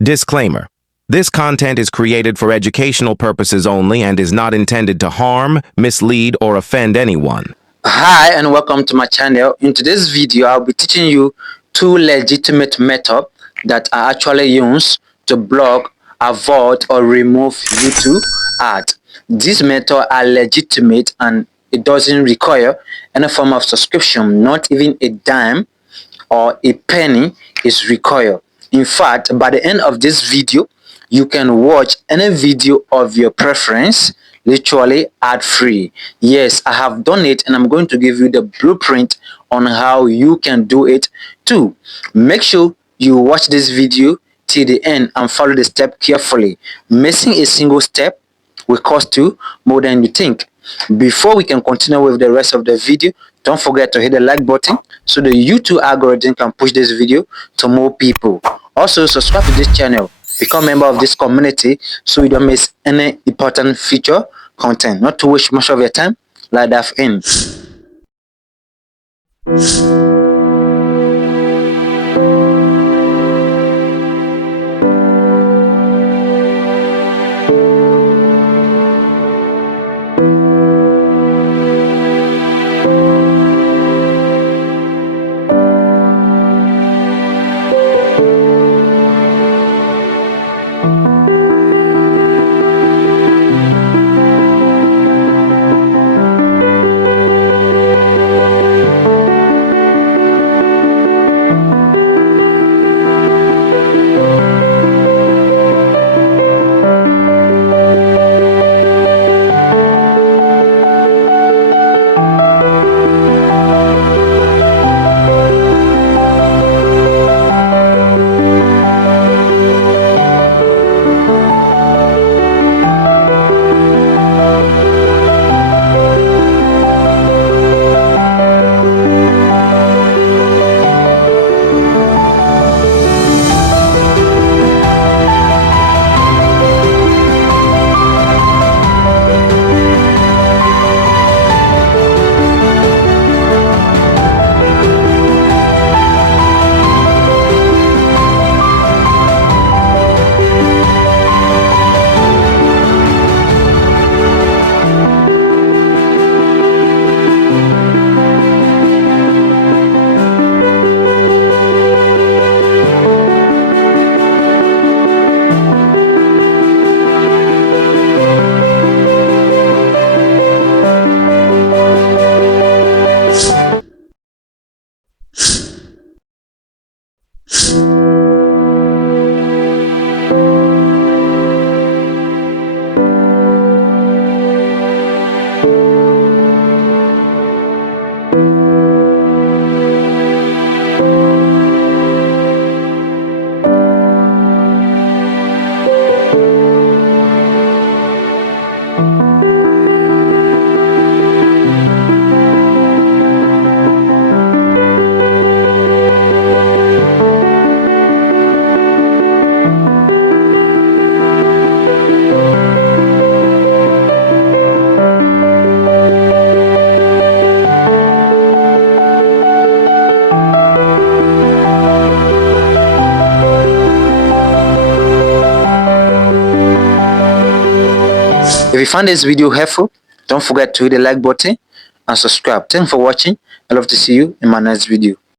Disclaimer. This content is created for educational purposes only and is not intended to harm, mislead, or offend anyone. Hi and welcome to my channel. In today's video, I'll be teaching you two legitimate methods that are actually used to block, avoid, or remove YouTube ads. These methods are legitimate and it doesn't require any form of subscription, not even a dime or a penny is required. In fact, by the end of this video, you can watch any video of your preference literally ad-free. Yes, I have done it and I'm going to give you the blueprint on how you can do it too. Make sure you watch this video till the end and follow the step carefully. Missing a single step will cost you more than you think. Before we can continue with the rest of the video, don't forget to hit the like button so the YouTube algorithm can push this video to more people. Also, subscribe to this channel, become a member of this community so you don't miss any important future content. Not to waste much of your time, let's dive in. If you found this video helpful, don't forget to hit the like button and subscribe. Thanks for watching. I love to see you in my next video.